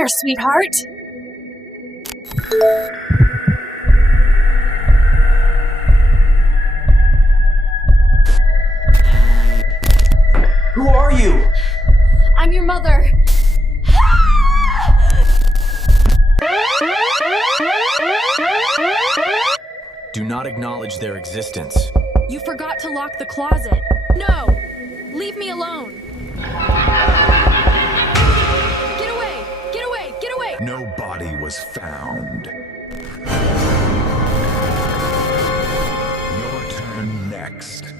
here, sweetheart. Who are you? I'm your mother. Do not acknowledge their existence. You forgot to lock the closet. No! Leave me alone! Get away! Get away! Get away! No body was found. Your turn next.